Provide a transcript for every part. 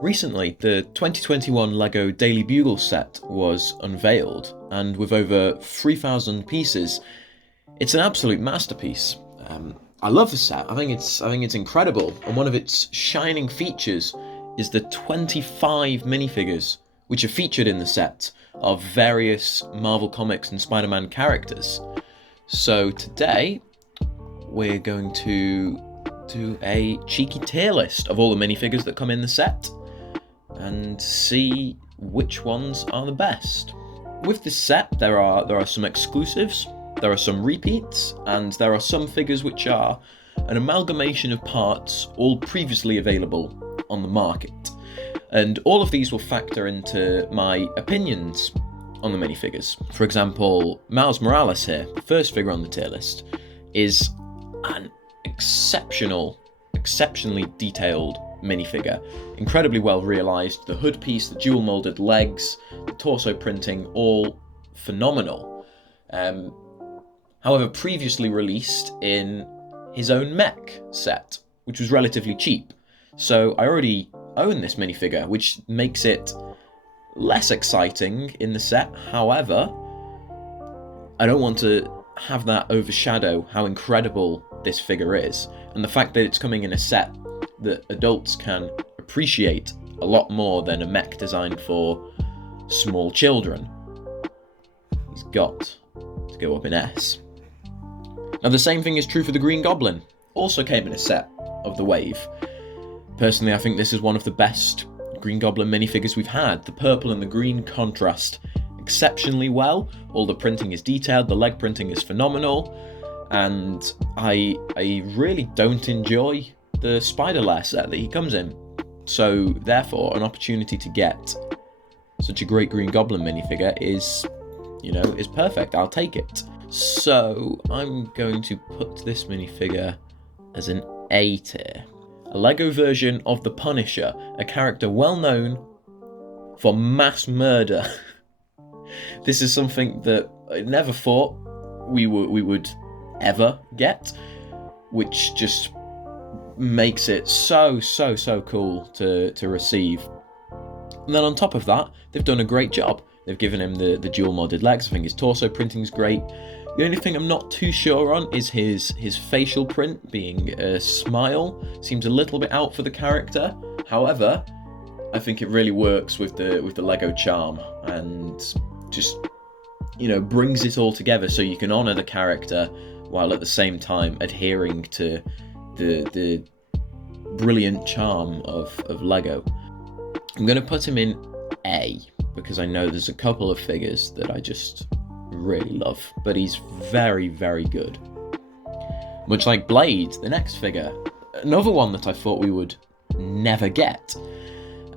Recently, the 2021 LEGO Daily Bugle set was unveiled, and with over 3,000 pieces, it's an absolute masterpiece. I love the set. I think it's incredible, and one of its shining features is the 25 minifigures which are featured in the set of various Marvel Comics and Spider-Man characters. So today, we're going to do a cheeky tier list of all the minifigures that come in the set and see which ones are the best. With this set, there are some exclusives, there are some repeats, and there are some figures which are an amalgamation of parts all previously available on the market. And all of these will factor into my opinions on the minifigures. For example, Miles Morales here, the first figure on the tier list, is an exceptionally detailed minifigure. Incredibly well realised, the hood piece, the dual moulded legs, the torso printing, all phenomenal. However, previously released in his own mech set, which was relatively cheap. So I already own this minifigure, which makes it less exciting in the set. However, I don't want to have that overshadow how incredible this figure is, and the fact that it's coming in a set that adults can appreciate a lot more than a mech designed for small children. He's got to go up in S. Now the same thing is true for the Green Goblin, also came in a set of the wave. Personally, I think this is one of the best Green Goblin minifigures we've had. The purple and the green contrast exceptionally well, all the printing is detailed, the leg printing is phenomenal, and I really don't enjoy the spider lair set that he comes in. So therefore, an opportunity to get such a great Green Goblin minifigure is perfect. I'll take it. So I'm going to put this minifigure as an A tier. A LEGO version of the Punisher, a character well known for mass murder. This is something that I never thought we would ever get, which just makes it so cool to receive. And then on top of that, they've done a great job. They've given him the dual modded legs. I think his torso printing's great. The only thing I'm not too sure on is his facial print being a smile. Seems a little bit out for the character. However, I think it really works with the LEGO charm and just brings it all together so you can honour the character while at the same time adhering to the brilliant charm of LEGO. I'm going to put him in A because I know there's a couple of figures that I just really love, but he's very good. Much like Blade, the next figure, another one that I thought we would never get,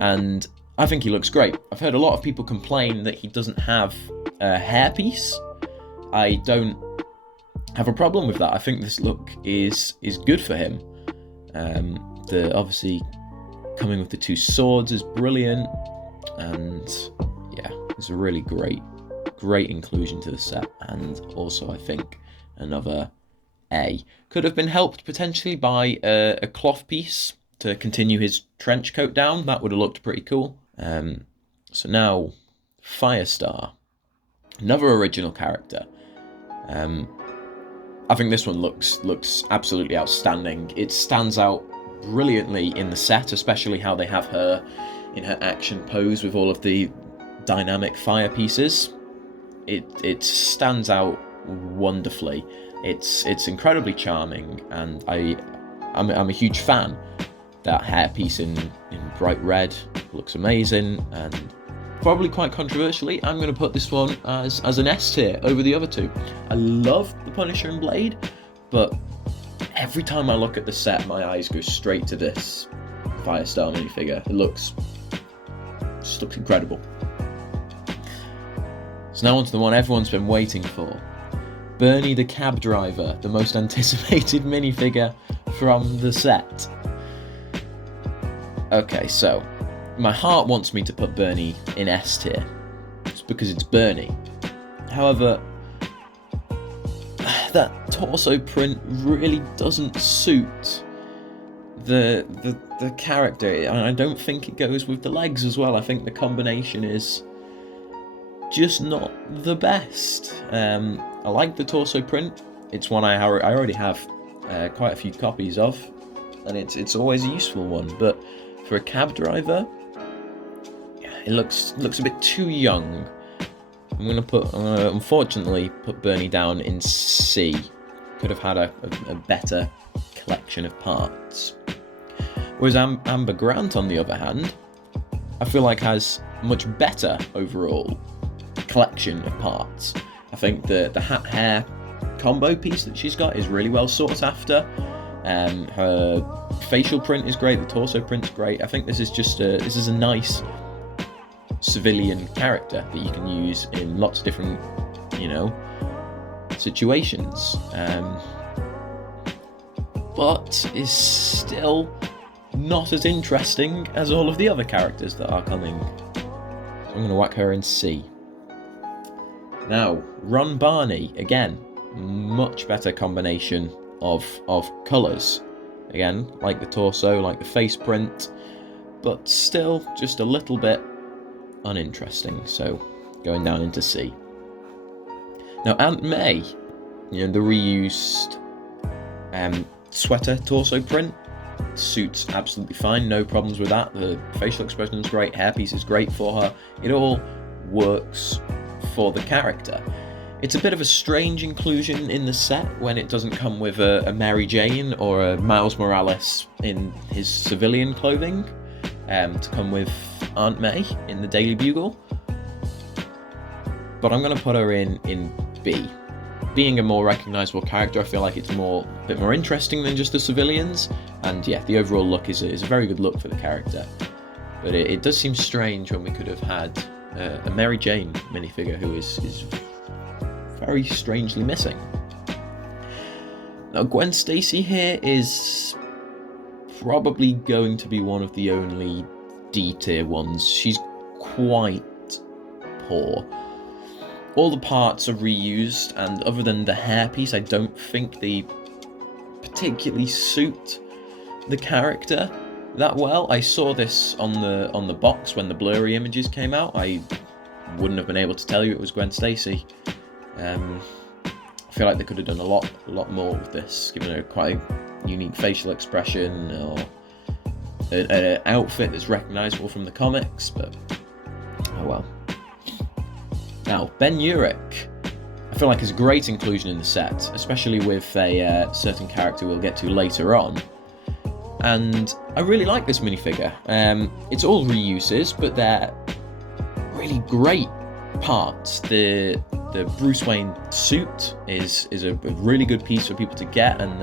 and I think he looks great. I've heard a lot of people complain that he doesn't have a hairpiece. I don't have a problem with that. I think this look is good for him. The obviously coming with the two swords is brilliant, and yeah, it's a really great inclusion to the set. And also I think another A. Could have been helped potentially by a cloth piece to continue his trench coat down. That would have looked pretty cool. So now Firestar, another original character. I think this one looks absolutely outstanding. It stands out brilliantly in the set, especially how they have her in her action pose with all of the dynamic fire pieces. It stands out wonderfully. It's incredibly charming, and I'm a huge fan. That hairpiece in bright red looks amazing, and probably quite controversially, I'm going to put this one as an S tier over the other two. I love the Punisher and Blade, but every time I look at the set, my eyes go straight to this Firestar minifigure. It just looks incredible. So now on to the one everyone's been waiting for. Bernie the Cab Driver, the most anticipated minifigure from the set. Okay, so my heart wants me to put Bernie in S tier, just because it's Bernie. However, that torso print really doesn't suit the character, I don't think it goes with the legs as well. I think the combination is just not the best. I like the torso print. It's one I already have quite a few copies of, and it's always a useful one. But for a cab driver, it looks a bit too young. I'm gonna unfortunately put Bernie down in C. Could have had a better collection of parts. Whereas Amber Grant, on the other hand, I feel like has much better overall collection of parts. I think the hat hair combo piece that she's got is really well sought after. Her facial print is great, the torso print's great. I think this is a nice civilian character that you can use in lots of different, situations. But is still not as interesting as all of the other characters that are coming. I'm going to whack her in C. Now, Ron Barney, again, much better combination of colours. Again, like the torso, like the face print, but still just a little bit uninteresting, so going down into C. Now, Aunt May, the reused sweater torso print, suits absolutely fine, no problems with that. The facial expression is great, hairpiece is great for her. It all works for the character. It's a bit of a strange inclusion in the set when it doesn't come with a Mary Jane or a Miles Morales in his civilian clothing, to come with Aunt May in the Daily Bugle. But I'm going to put her in B. Being a more recognisable character, I feel like it's a bit more interesting than just the civilians, and yeah, the overall look is a very good look for the character. But it does seem strange when we could have had a Mary Jane minifigure who is very strangely missing. Now, Gwen Stacy here is probably going to be one of the only D-tier ones. She's quite poor. All the parts are reused, and other than the hairpiece, I don't think they particularly suit the character that well. I saw this on the box when the blurry images came out. I wouldn't have been able to tell you it was Gwen Stacy. I feel like they could have done a lot more with this, given her quite a unique facial expression or an outfit that's recognisable from the comics, but oh well. Now, Ben Urich, I feel like is a great inclusion in the set, especially with a certain character we'll get to later on. And I really like this minifigure. It's all reuses, but they're really great parts. The Bruce Wayne suit is a really good piece for people to get, and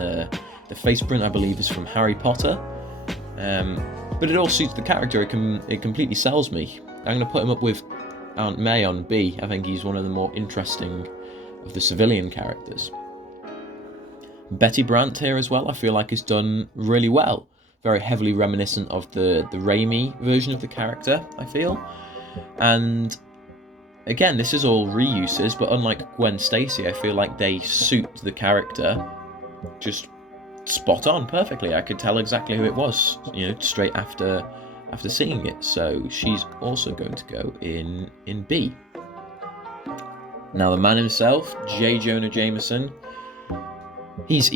the face print, I believe, is from Harry Potter. But it all suits the character. It completely sells me. I'm going to put him up with Aunt May on B. I think he's one of the more interesting of the civilian characters. Betty Brant here as well, I feel like is done really well. Very heavily reminiscent of the Raimi version of the character, I feel. And again, this is all reuses, but unlike Gwen Stacy, I feel like they suit the character just spot on perfectly. I could tell exactly who it was, straight after seeing it. So she's also going to go in B. Now the man himself, J. Jonah Jameson, he's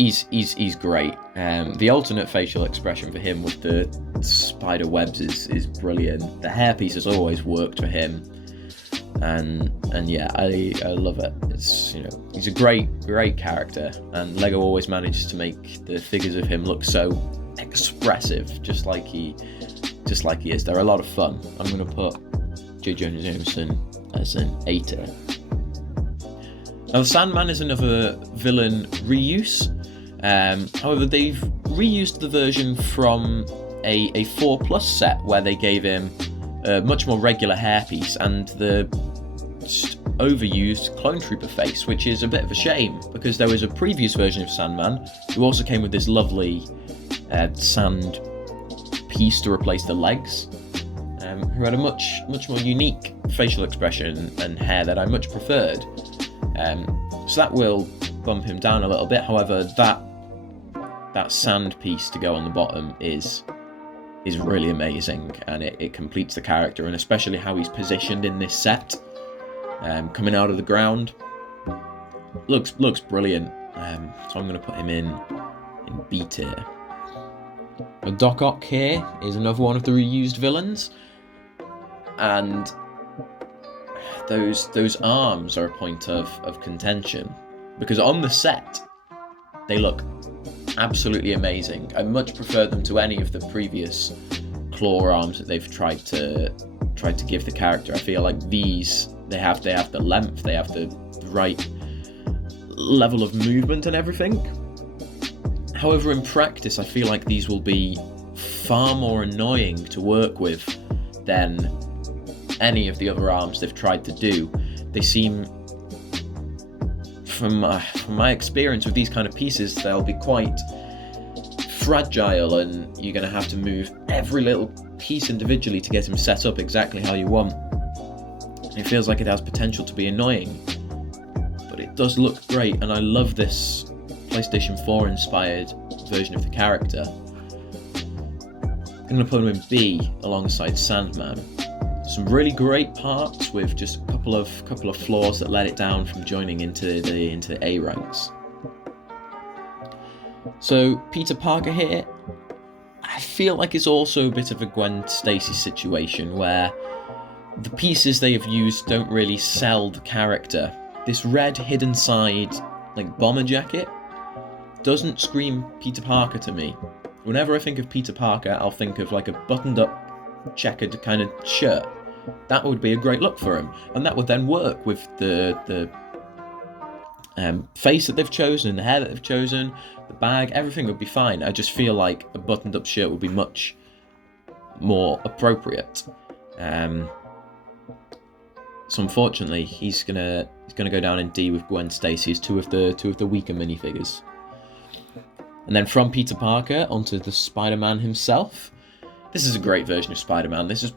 great. The alternate facial expression for him with the spider webs is brilliant. The hairpiece has always worked for him, and yeah, I love it. It's he's a great character, and Lego always manages to make the figures of him look so expressive, just like he is. They're a lot of fun. I'm going to put J. Jonah Jameson as an A tier. Now, the Sandman is another villain reuse. However, they've reused the version from a 4+ set where they gave him a much more regular hairpiece and the overused Clone Trooper face, which is a bit of a shame because there was a previous version of Sandman who also came with this lovely sand piece to replace the legs, who had a much more unique facial expression and hair that I much preferred. So that will bump him down a little bit. However, that that sand piece to go on the bottom is really amazing, and it completes the character, and especially how he's positioned in this set, coming out of the ground, looks brilliant. So I'm going to put him in B tier. Doc Ock here is another one of the reused villains, and those arms are a point of contention, because on the set they look absolutely amazing. I much prefer them to any of the previous claw arms that they've tried to give the character. I feel like these, they have the length, they have the right level of movement and everything. However, in practice, I feel like these will be far more annoying to work with than any of the other arms they've tried to do. They seem, from my experience with these kind of pieces, they'll be quite fragile, and you're going to have to move every little piece individually to get him set up exactly how you want. It feels like it has potential to be annoying, but it does look great, and I love this PlayStation 4 inspired version of the character. I'm going to put him in B alongside Sandman. Some really great parts with just a couple of flaws that let it down from joining into the A ranks. So Peter Parker here, I feel like it's also a bit of a Gwen Stacy situation where the pieces they have used don't really sell the character. This red hidden side, like bomber jacket, doesn't scream Peter Parker to me. Whenever I think of Peter Parker, I'll think of like a buttoned up, checkered kind of shirt. That would be a great look for him, and that would then work with the face that they've chosen, the hair that they've chosen, the bag, everything would be fine. I just feel like a buttoned up shirt would be much more appropriate. So unfortunately, he's gonna go down in D with Gwen Stacy as two of the weaker minifigures. And then from Peter Parker onto the Spider-Man himself. This is a great version of Spider-Man. This is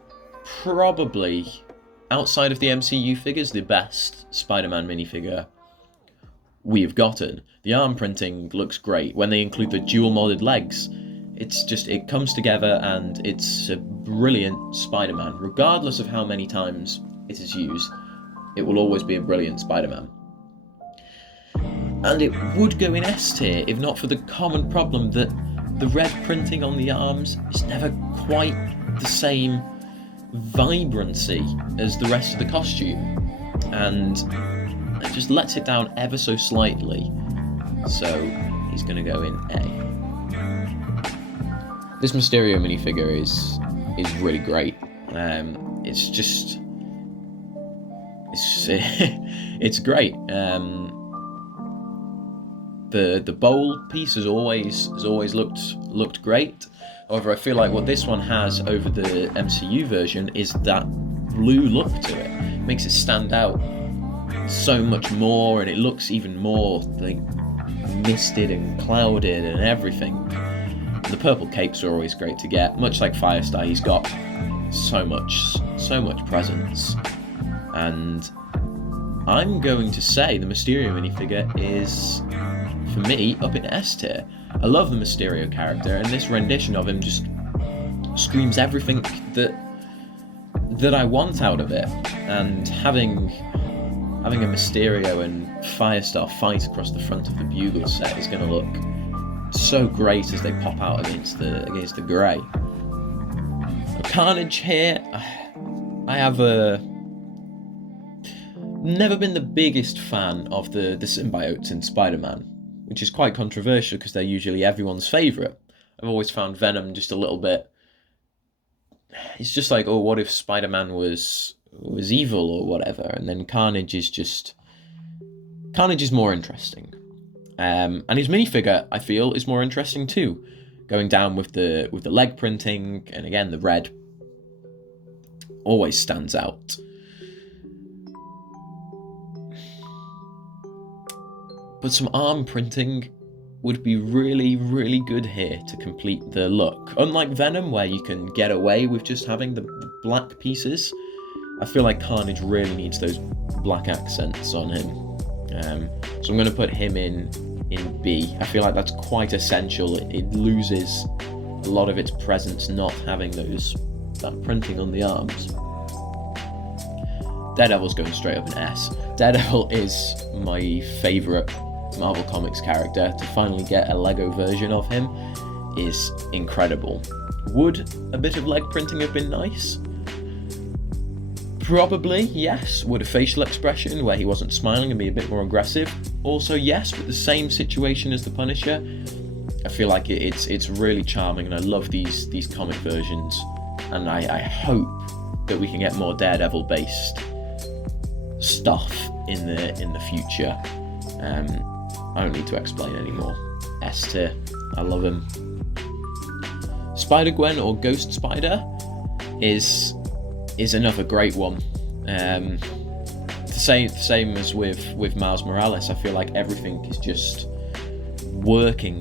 probably, outside of the MCU figures, the best Spider-Man minifigure we've gotten. The arm printing looks great. When they include the dual molded legs, it comes together, and it's a brilliant Spider-Man. Regardless of how many times it is used, it will always be a brilliant Spider-Man. And it would go in S tier if not for the common problem that the red printing on the arms is never quite the same vibrancy as the rest of the costume, and it just lets it down ever so slightly. So he's going to go in A. This Mysterio minifigure is really great. It's great. The bowl piece has always looked great. However, I feel like what this one has over the MCU version is that blue look to it. It makes it stand out so much more, and it looks even more like misted and clouded and everything. The purple capes are always great to get. Much like Firestar, he's got so much presence. And I'm going to say the Mysterio minifigure is, for me, up in S tier. I love the Mysterio character, and this rendition of him just screams everything that I want out of it. And having a Mysterio and Firestar fight across the front of the Bugle set is going to look so great as they pop out against the grey. Carnage here, I have never been the biggest fan of the symbiotes in Spider-Man, which is quite controversial because they're usually everyone's favourite. I've always found Venom just a little bit... It's just like, oh, what if Spider-Man was evil or whatever, and then Carnage is more interesting. And his minifigure, I feel, is more interesting too. Going down with the leg printing, and again, the red always stands out. But some arm printing would be really, really good here to complete the look. Unlike Venom, where you can get away with just having the black pieces, I feel like Carnage really needs those black accents on him. So I'm going to put him in in B. I feel like that's quite essential. It loses a lot of its presence not having that printing on the arms. Daredevil's going straight up an S. Daredevil is my favourite Marvel Comics character. To finally get a Lego version of him is incredible. Would a bit of leg printing have been nice? Probably, yes. Would a facial expression where he wasn't smiling and be a bit more aggressive? Also yes, but the same situation as the Punisher. I feel like it's really charming, and I love these comic versions, and I hope that we can get more Daredevil based stuff in the future. I don't need to explain anymore. S tier, I love him. Spider-Gwen, or Ghost Spider, is another great one. The same as with Miles Morales. I feel like everything is just working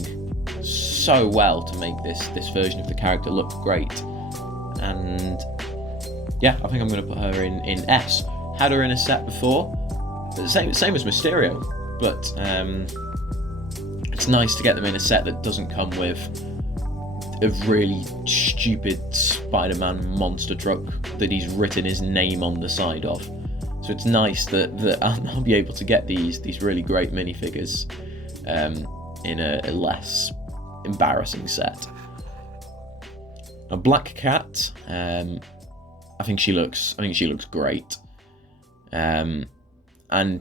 so well to make this version of the character look great. And yeah, I think I'm going to put her in S. Had her in a set before, but same as Mysterio, but it's nice to get them in a set that doesn't come with a really stupid Spider-Man monster truck that he's written his name on the side of. So it's nice that I'll be able to get these really great minifigures in a less embarrassing set. A Black Cat, I think she looks great, and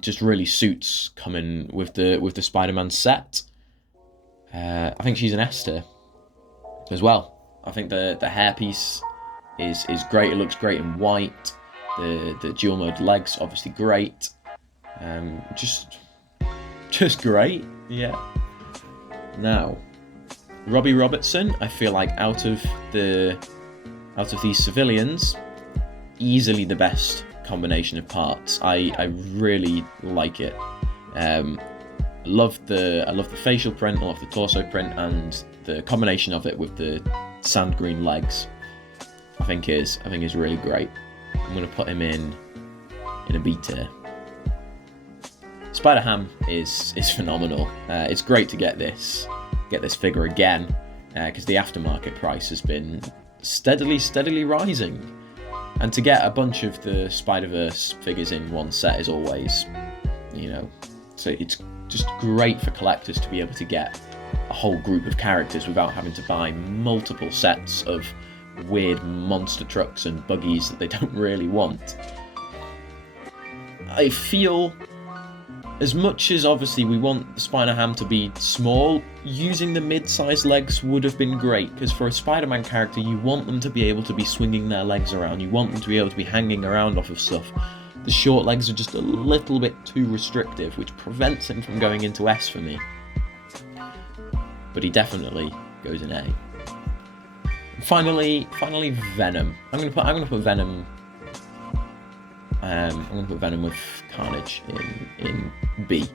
just really suits coming with the Spider-Man set. I think she's an S tier as well. I think the hairpiece is great. It looks great in white. The dual mode legs, obviously great. Just great. Yeah. Now, Robbie Robertson, I feel like out of these civilians, easily the best combination of parts. I really like it. I love the facial print, I love the torso print, and the combination of it with the sand green legs I think is really great. I'm going to put him in a B tier. Spider-Ham is phenomenal. It's great to get this figure again, because the aftermarket price has been steadily rising, and to get a bunch of the Spider-Verse figures in one set is always, so it's just great for collectors to be able to get a whole group of characters without having to buy multiple sets of weird monster trucks and buggies that they don't really want. I feel, as much as obviously we want the Spider-Ham to be small, using the mid-sized legs would have been great, because for a Spider-Man character you want them to be able to be swinging their legs around, you want them to be able to be hanging around off of stuff. The short legs are just a little bit too restrictive, which prevents him from going into S for me. But he definitely goes in A. And finally, Venom. I'm gonna put Venom. I'm gonna put Venom with Carnage in B.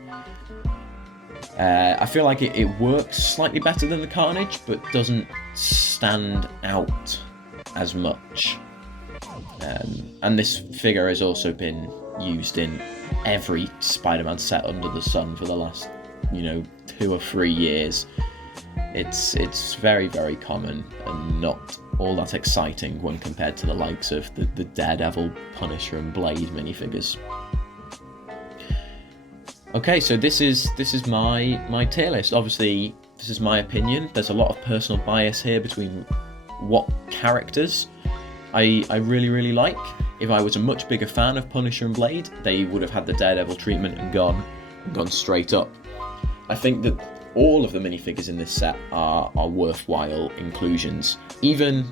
I feel like it works slightly better than the Carnage, but doesn't stand out as much. And this figure has also been used in every Spider-Man set under the sun for the last, 2 or 3 years. It's very, very common and not all that exciting when compared to the likes of the Daredevil, Punisher, and Blade minifigures. Okay, so this is my tier list. Obviously, this is my opinion. There's a lot of personal bias here between what characters I really, really like. If I was a much bigger fan of Punisher and Blade, they would have had the Daredevil treatment and gone straight up. I think that all of the minifigures in this set are worthwhile inclusions. Even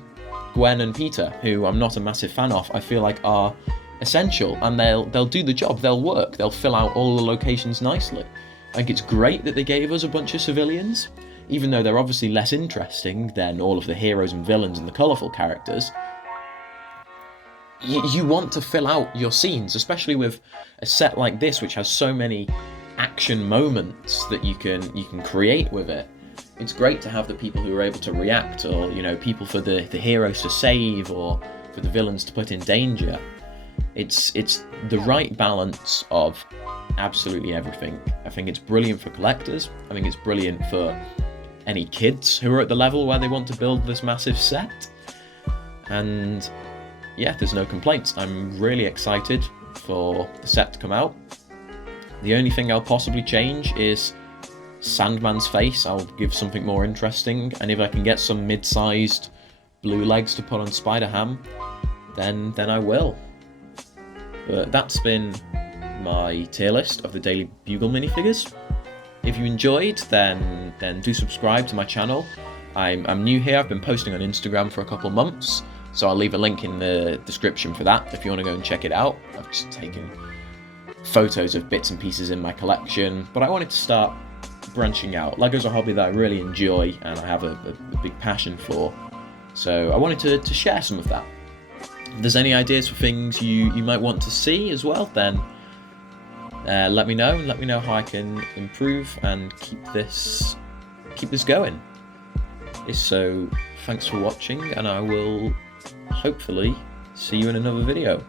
Gwen and Peter, who I'm not a massive fan of, I feel like are essential, and they'll do the job, they'll work, they'll fill out all the locations nicely. I think it's great that they gave us a bunch of civilians, even though they're obviously less interesting than all of the heroes and villains and the colourful characters. You want to fill out your scenes, especially with a set like this, which has so many action moments that you can create with it. It's great to have the people who are able to react, or people for the heroes to save, or for the villains to put in danger. It's the right balance of absolutely everything. I think it's brilliant for collectors. I think it's brilliant for any kids who are at the level where they want to build this massive set. And yeah, there's no complaints. I'm really excited for the set to come out. The only thing I'll possibly change is Sandman's face. I'll give something more interesting, and if I can get some mid-sized blue legs to put on Spider-Ham, then I will. But that's been my tier list of the Daily Bugle minifigures. If you enjoyed, then do subscribe to my channel. I'm new here. I've been posting on Instagram for a couple of months, so I'll leave a link in the description for that if you want to go and check it out. I've just taken photos of bits and pieces in my collection, but I wanted to start branching out. Lego's a hobby that I really enjoy and I have a big passion for, so I wanted to share some of that. If there's any ideas for things you might want to see as well, then let me know. Let me know how I can improve and keep this going. So thanks for watching, and I will hopefully see you in another video.